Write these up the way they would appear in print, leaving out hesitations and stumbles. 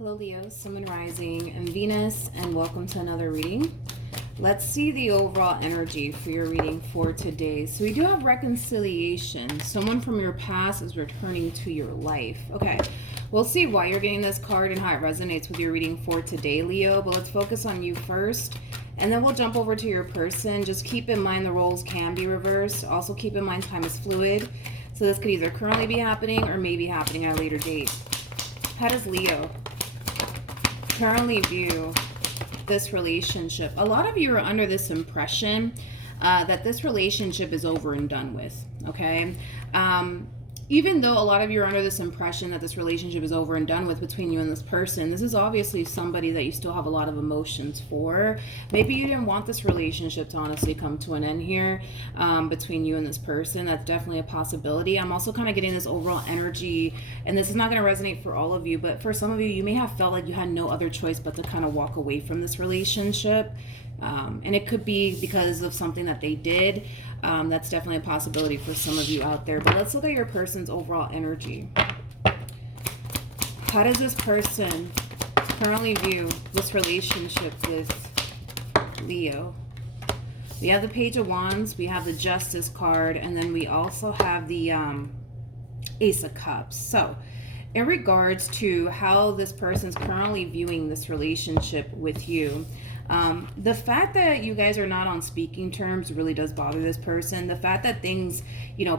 Hello Leo, Sun and Rising, and Venus, and welcome to another reading. Let's see the overall energy for your reading for today. So we do have reconciliation. Someone from your past is returning to your life. Okay, we'll see why you're getting this card and how it resonates with your reading for today, Leo. But let's focus on you first, and then we'll jump over to your person. Just keep in mind the roles can be reversed. Also keep in mind time is fluid. So this could either currently be happening or maybe happening at a later date. How does Leo currently view this relationship? A lot of you are under this impression that this relationship is over and done with, okay? Even though a lot of you are under this impression that this relationship is over and done with between you and this person, this is obviously somebody that you still have a lot of emotions for. Maybe you didn't want this relationship to honestly come to an end here between you and this person. That's definitely a possibility. I'm also kind of getting this overall energy, and this is not going to resonate for all of you, but for some of you, you may have felt like you had no other choice but to kind of walk away from this relationship. And it could be because of something that they did. That's definitely a possibility for some of you out there. But let's look at your person's overall energy. How does this person currently view this relationship with Leo? We have the Page of Wands, we have the Justice card, and then we also have the Ace of Cups. So in regards to how this person's currently viewing this relationship with you, the fact that you guys are not on speaking terms really does bother this person. The fact that things,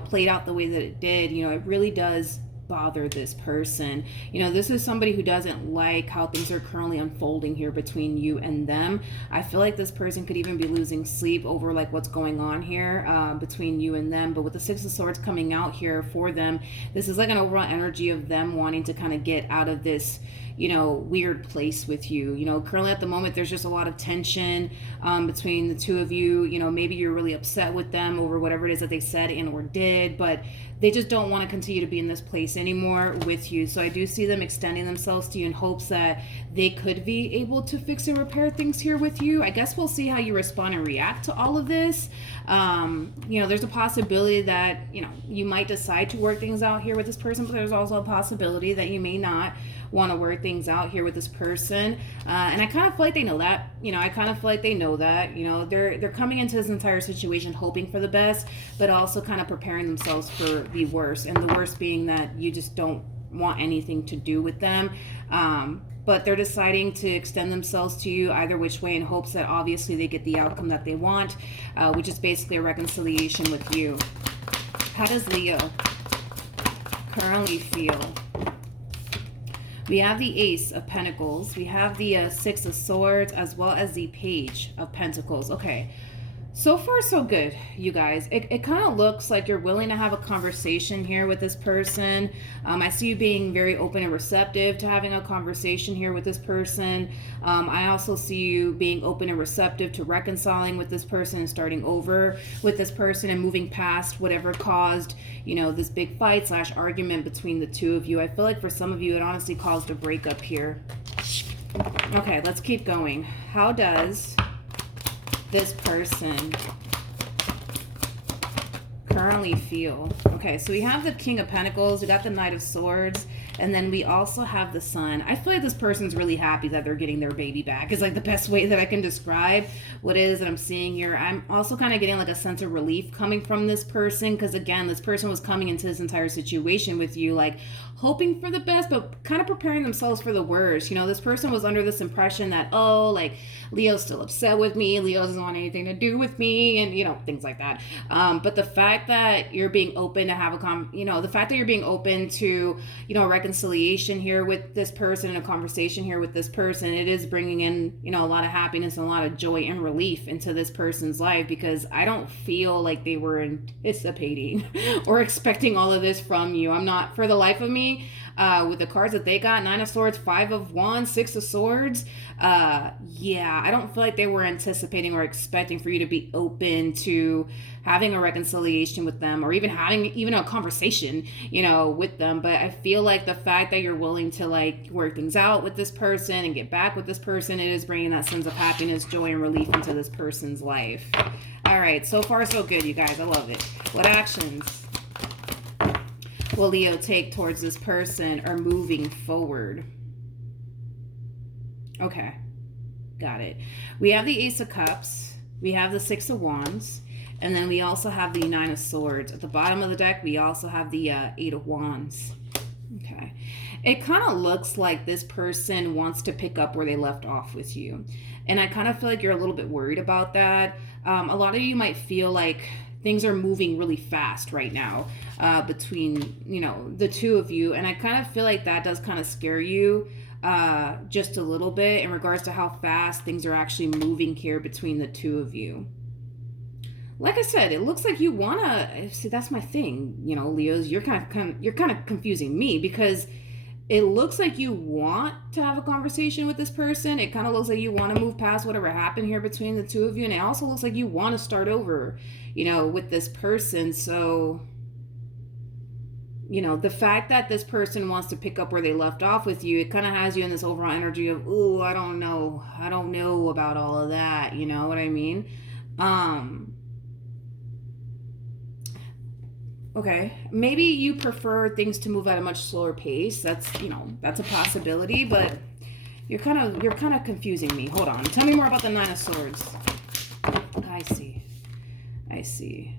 played out the way that it did, it really does bother this person. This is somebody who doesn't like how things are currently unfolding here between you and them. I feel like this person could even be losing sleep over like what's going on here between you and them. But with the Six of Swords coming out here for them, this is like an overall energy of them wanting to kind of get out of this weird place with you. Currently at the moment, there's just a lot of tension between the two of you. Maybe you're really upset with them over whatever it is that they said and or did, but they just don't want to continue to be in this place anymore with you. So I do see them extending themselves to you in hopes that they could be able to fix and repair things here with you. I guess we'll see how you respond and react to all of this. There's a possibility that, you might decide to work things out here with this person, but there's also a possibility that you may not want to work things out here with this person. And I kind of feel like they know that. I kind of feel like they know that. They're coming into this entire situation hoping for the best, but also kind of preparing themselves for the worst. And the worst being that you just don't want anything to do with them. But they're deciding to extend themselves to you either which way in hopes that obviously they get the outcome that they want, which is basically a reconciliation with you. How does Leo currently feel? We have the Ace of Pentacles. We have the Six of Swords as well as the Page of Pentacles. Okay. So far, so good, you guys. It kind of looks like you're willing to have a conversation here with this person. I see you being very open and receptive to having a conversation here with this person. I also see you being open and receptive to reconciling with this person and starting over with this person and moving past whatever caused, this big fight / argument between the two of you. I feel like for some of you, it honestly caused a breakup here. Okay, let's keep going. How does this person currently feel? Okay, so we have the King of Pentacles, we got the Knight of Swords, and then we also have the Sun. I feel like this person's really happy that they're getting their baby back. Is like the best way that I can describe what it is that I'm seeing here. I'm also kind of getting like a sense of relief coming from this person, because again, this person was coming into this entire situation with you like hoping for the best, but kind of preparing themselves for the worst. This person was under this impression that, Leo's still upset with me, Leo doesn't want anything to do with me, and things like that. But the fact that you're being open to have the fact that you're being open to, a reconciliation here with this person and a conversation here with this person, it is bringing in, a lot of happiness and a lot of joy and relief into this person's life, because I don't feel like they were anticipating or expecting all of this from you. I'm not, for the life of me, with the cards that they got, Nine of Swords, Five of Wands, Six of Swords, I don't feel like they were anticipating or expecting for you to be open to having a reconciliation with them, or even having a conversation, with them. But I feel like the fact that you're willing to like work things out with this person and get back with this person, it is bringing that sense of happiness, joy, and relief into this person's life. All right, so far so good, you guys. I love it. What actions will Leo take towards this person or moving forward? Okay. Got it. We have the Ace of Cups. We have the Six of Wands. And then we also have the Nine of Swords. At the bottom of the deck, we also have the Eight of Wands. Okay. It kind of looks like this person wants to pick up where they left off with you. And I kind of feel like you're a little bit worried about that. A lot of you might feel like things are moving really fast right now between, you know, the two of you. And I kind of feel like that does kind of scare you just a little bit in regards to how fast things are actually moving here between the two of you. Like I said, it looks like you wanna see. That's my thing, you know, Leos. You're kind of confusing me because it looks like you want to have a conversation with this person. It kind of looks like you want to move past whatever happened here between the two of you, and it also looks like you want to start over, you know, with this person. So, you know, the fact that this person wants to pick up where they left off with you, it kind of has you in this overall energy of, ooh, I don't know about all of that. You know what I mean? Okay, maybe you prefer things to move at a much slower pace. That's, you know, that's a possibility, but you're kind of confusing me. Hold on. Tell me more about the Nine of Swords. I see.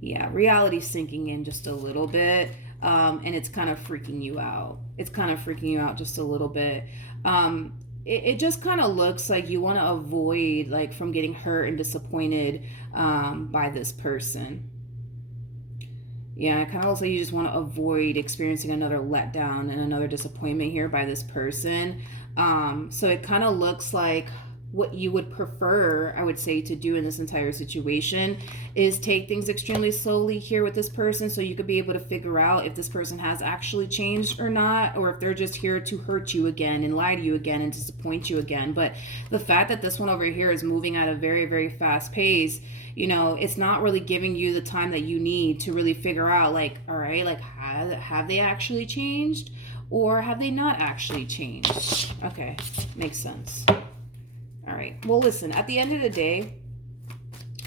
Yeah, reality's sinking in just a little bit, and it's kind of freaking you out. It's kind of freaking you out just a little bit. It just kind of looks like you want to avoid, like, from getting hurt and disappointed by this person. Yeah, it kind of looks like you just want to avoid experiencing another letdown and another disappointment here by this person. So it kind of looks like what you would prefer, I would say, to do in this entire situation is take things extremely slowly here with this person so you could be able to figure out if this person has actually changed or not, or if they're just here to hurt you again and lie to you again and disappoint you again. But the fact that this one over here is moving at a very, very fast pace, you know, it's not really giving you the time that you need to really figure out, like, all right, like, have they actually changed or have they not actually changed? Okay, makes sense. All right, well, listen, at the end of the day,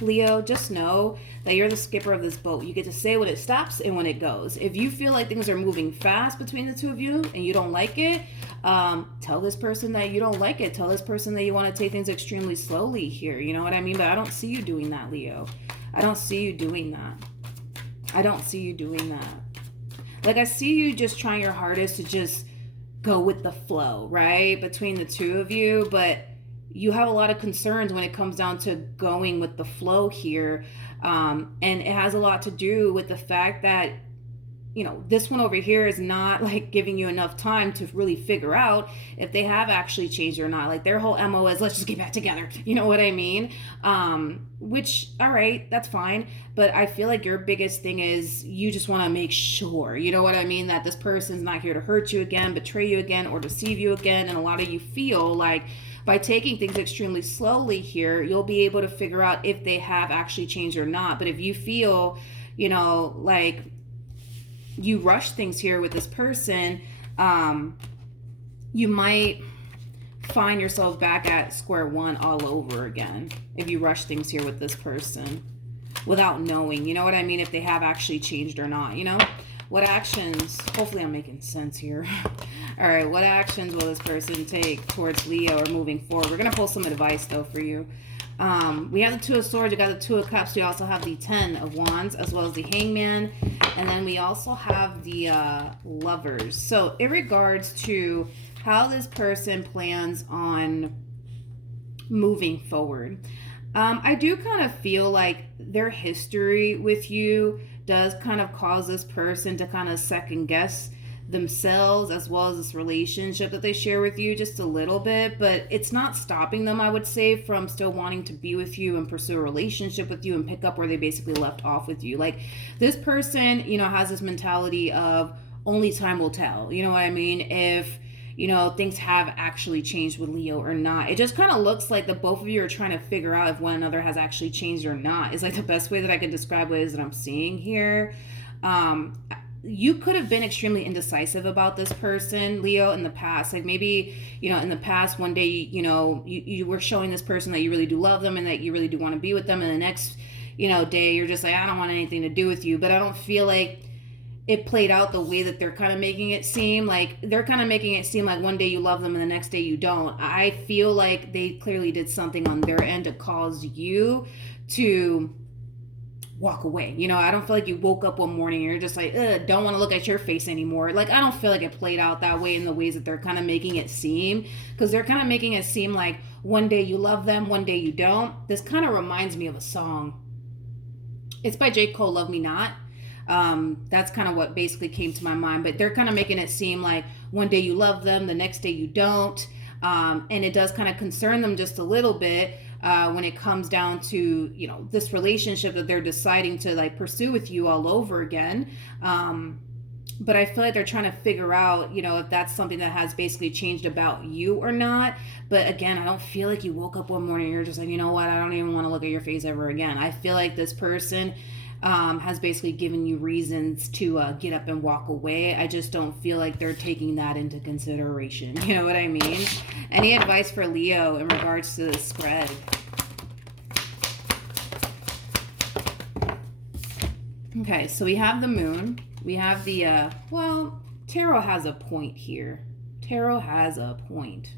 Leo, just know that you're the skipper of this boat. You get to say when it stops and when it goes. If you feel like things are moving fast between the two of you and you don't like it, tell this person that you don't like it. Tell this person that you want to take things extremely slowly here. You know what I mean? But I don't see you doing that, Leo. I don't see you doing that. Like, I see you just trying your hardest to just go with the flow, right? Between the two of you, but you have a lot of concerns when it comes down to going with the flow here. And it has a lot to do with the fact that, you know, this one over here is not like giving you enough time to really figure out if they have actually changed or not. Like, their whole MO is, let's just get back together. You know what I mean? Which, all right, that's fine. But I feel like your biggest thing is you just want to make sure, you know what I mean, that this person's not here to hurt you again, betray you again, or deceive you again. And a lot of you feel like by taking things extremely slowly here, you'll be able to figure out if they have actually changed or not. But if you feel, you know, like you rush things here with this person, you might find yourself back at square one all over again if you rush things here with this person without knowing, you know what I mean, if they have actually changed or not, you know? What actions, hopefully I'm making sense here. All right, what actions will this person take towards Leo or moving forward? We're going to pull some advice, though, for you. We have the Two of Swords, we got the Two of Cups, we also have the Ten of Wands, as well as the Hangman, and then we also have the Lovers. So in regards to how this person plans on moving forward, I do kind of feel like their history with you does kind of cause this person to kind of second guess themselves as well as this relationship that they share with you just a little bit, but it's not stopping them, I would say, from still wanting to be with you and pursue a relationship with you and pick up where they basically left off with you. Like, this person, you know, has this mentality of only time will tell, you know what I mean, if, you know, things have actually changed with Leo or not. It just kind of looks like the both of you are trying to figure out if one another has actually changed or not. Is like the best way that I could describe what it is that I'm seeing here. You could have been extremely indecisive about this person, Leo, in the past. Like, maybe, you know, in the past, one day, you know, you were showing this person that you really do love them and that you really do want to be with them. And the next, you know, day, you're just like, I don't want anything to do with you. But I don't feel like it played out the way that they're kind of making it seem. Like, they're kind of making it seem like one day you love them and the next day you don't. I feel like they clearly did something on their end to cause you to walk away. You know, I don't feel like you woke up one morning and you're just like, don't want to look at your face anymore. Like, I don't feel like it played out that way in the ways that they're kind of making it seem, because they're kind of making it seem like one day you love them, one day you don't. This kind of reminds me of a song. It's by J. Cole, Love Me Not. That's kind of what basically came to my mind, but they're kind of making it seem like one day you love them, the next day you don't. And it does kind of concern them just a little bit when it comes down to, you know, this relationship that they're deciding to like pursue with you all over again. But I feel like they're trying to figure out, you know, if that's something that has basically changed about you or not. But again, I don't feel like you woke up one morning and you're just like, you know what, I don't even want to look at your face ever again. I feel like this person has basically given you reasons to get up and walk away. I just don't feel like they're taking that into consideration. You know what I mean? Any advice for Leo in regards to the spread? Okay, so we have the moon. We have the, well, tarot has a point here. Tarot has a point.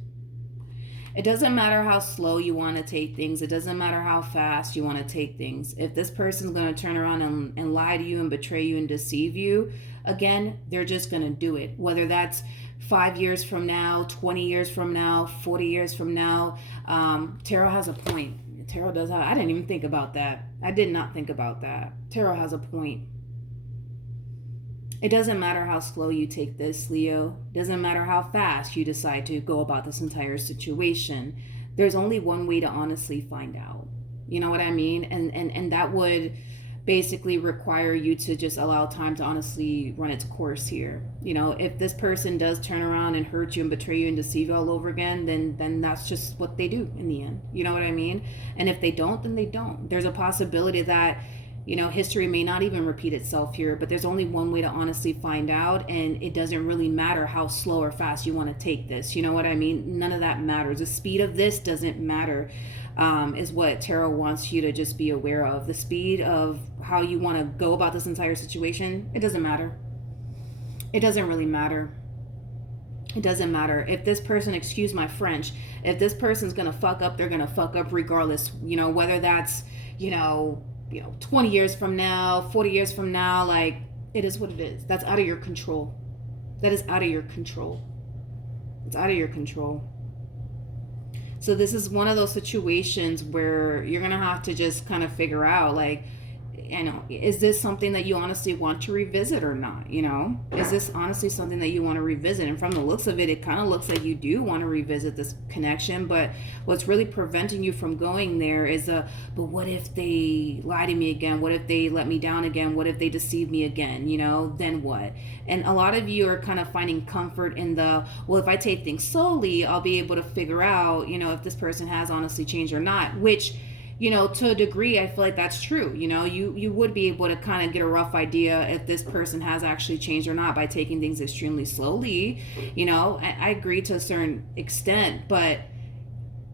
It doesn't matter how slow you want to take things. It doesn't matter how fast you want to take things. If this person's going to turn around and lie to you and betray you and deceive you, again, they're just going to do it. Whether that's 5 years from now, 20 years from now, 40 years from now, tarot has a point. Tarot does have, I didn't even think about that. I did not think about that. Tarot has a point. It doesn't matter how slow you take this, Leo. It doesn't matter how fast you decide to go about this entire situation. There's only one way to honestly find out. You know what I mean? And that would basically require you to just allow time to honestly run its course here. You know, if this person does turn around and hurt you and betray you and deceive you all over again, then that's just what they do in the end. You know what I mean? And if they don't, then they don't. There's a possibility that, you know, history may not even repeat itself here, but there's only one way to honestly find out, and it doesn't really matter how slow or fast you want to take this. You know what I mean? None of that matters. The speed of this doesn't matter, is what tarot wants you to just be aware of. The speed of how you want to go about this entire situation, it doesn't matter. It doesn't really matter. It doesn't matter. If this person, excuse my French, if this person's going to fuck up, they're going to fuck up regardless. You know, whether that's, you know, 20 years from now, 40 years from now, like, it is what it is. That's out of your control. That is out of your control. It's out of your control. So this is one of those situations where you're going to have to just kind of figure out, like, you know, is this something that you honestly want to revisit or not? You know, is this honestly something that you want to revisit? And from the looks of it, it kind of looks like you do want to revisit this connection, but what's really preventing you from going there is but what if they lie to me again? What if they let me down again? What if they deceive me again? You know, then what? And a lot of you are kind of finding comfort in well, if I take things slowly, I'll be able to figure out, you know, if this person has honestly changed or not, which, you know, to a degree, I feel like that's true. You know, you would be able to kind of get a rough idea if this person has actually changed or not by taking things extremely slowly. You know, I agree to a certain extent, but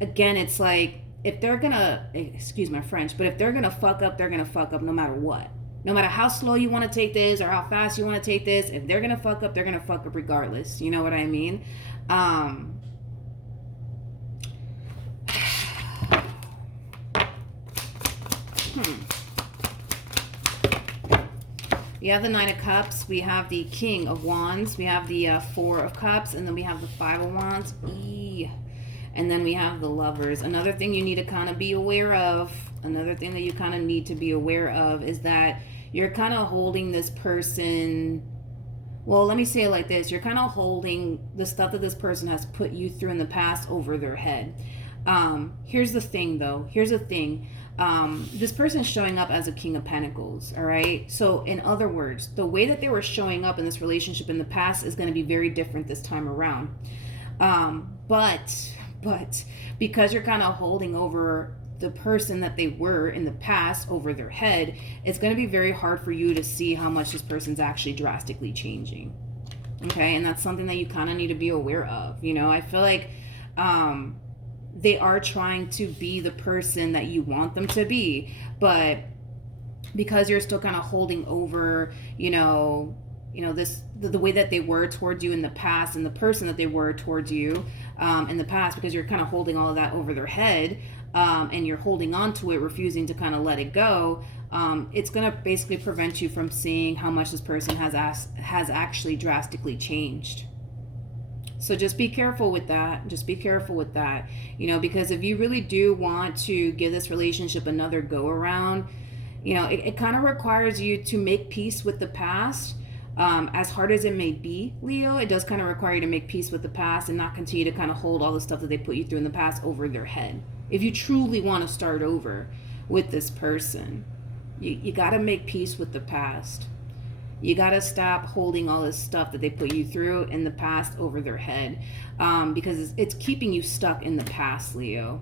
again, it's like, if they're gonna, excuse my French, but if they're gonna fuck up, they're gonna fuck up no matter what. No matter how slow you want to take this or how fast you want to take this, if they're gonna fuck up, they're gonna fuck up regardless. You know what I mean? We have the Nine of Cups, we have the King of Wands, we have the Four of Cups, and then we have the Five of Wands, and then we have the Lovers. Another thing you need to kind of be aware of, is that you're kind of holding this person, well, let me say it like this, you're kind of holding the stuff that this person has put you through in the past over their head. Here's the thing, though. This person is showing up as a King of Pentacles, all right? So in other words, the way that they were showing up in this relationship in the past is going to be very different this time around. But because you're kind of holding over the person that they were in the past over their head, it's going to be very hard for you to see how much this person's actually drastically changing. Okay? And that's something that you kind of need to be aware of. You know, I feel like, they are trying to be the person that you want them to be, but because you're still kind of holding over, you know, you know, the way that they were towards you in the past, and the person that they were towards you in the past, because you're kind of holding all of that over their head, and you're holding on to it, refusing to kind of let it go. It's going to basically prevent you from seeing how much this person has actually drastically changed. So just be careful with that. Just be careful with that, you know, because if you really do want to give this relationship another go around, you know, it kind of requires you to make peace with the past. As hard as it may be, Leo, it does kind of require you to make peace with the past and not continue to kind of hold all the stuff that they put you through in the past over their head. If you truly want to start over with this person, you got to make peace with the past. You got to stop holding all this stuff that they put you through in the past over their head, because it's keeping you stuck in the past, Leo.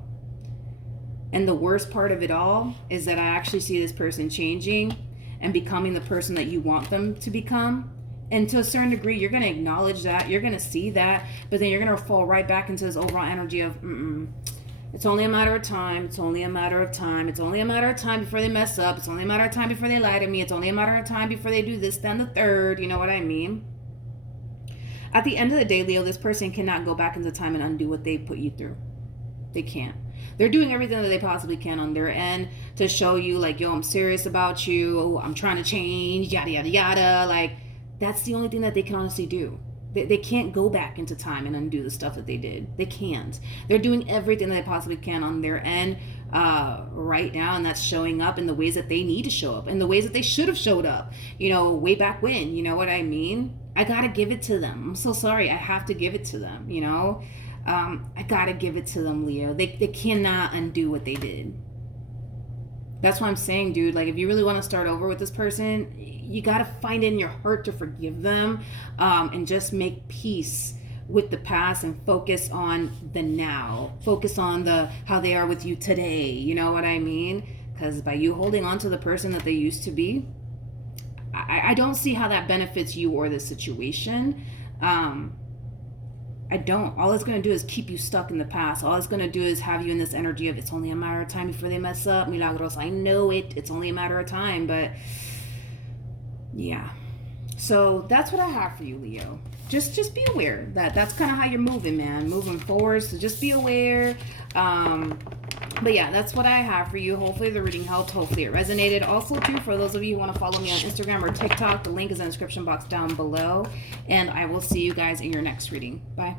And the worst part of it all is that I actually see this person changing and becoming the person that you want them to become. And to a certain degree, you're going to acknowledge that. You're going to see that. But then you're going to fall right back into this overall energy of, it's only a matter of time. It's only a matter of time. It's only a matter of time before they mess up. It's only a matter of time before they lie to me. It's only a matter of time before they do this, then the third. You know what I mean? At the end of the day, Leo, this person cannot go back into time and undo what they put you through. They can't. They're doing everything that they possibly can on their end to show you, like, yo, I'm serious about you. Oh, I'm trying to change, yada, yada, yada. Like, that's the only thing that they can honestly do. They can't go back into time and undo the stuff that they did. They can't. They're doing everything that they possibly can on their end right now, and that's showing up in the ways that they need to show up, in the ways that they should have showed up, you know, way back when. You know what I mean? I gotta give it to them. I'm so sorry. I have to give it to them, you know? I gotta give it to them, Leo. They cannot undo what they did. That's what I'm saying, dude. Like, if you really want to start over with this person, you gotta find it in your heart to forgive them, and just make peace with the past and focus on the now. Focus on how they are with you today. You know what I mean? Because by you holding on to the person that they used to be, I don't see how that benefits you or the situation. I don't. All it's going to do is keep you stuck in the past. All it's going to do is have you in this energy of, it's only a matter of time before they mess up. Milagros, I know it. It's only a matter of time. But yeah. So that's what I have for you, Leo. Just be aware that that's kind of how you're moving, man. Moving forward. So just be aware. But yeah, that's what I have for you. Hopefully the reading helped. Hopefully it resonated. Also, too, for those of you who want to follow me on Instagram or TikTok, the link is in the description box down below. And I will see you guys in your next reading. Bye.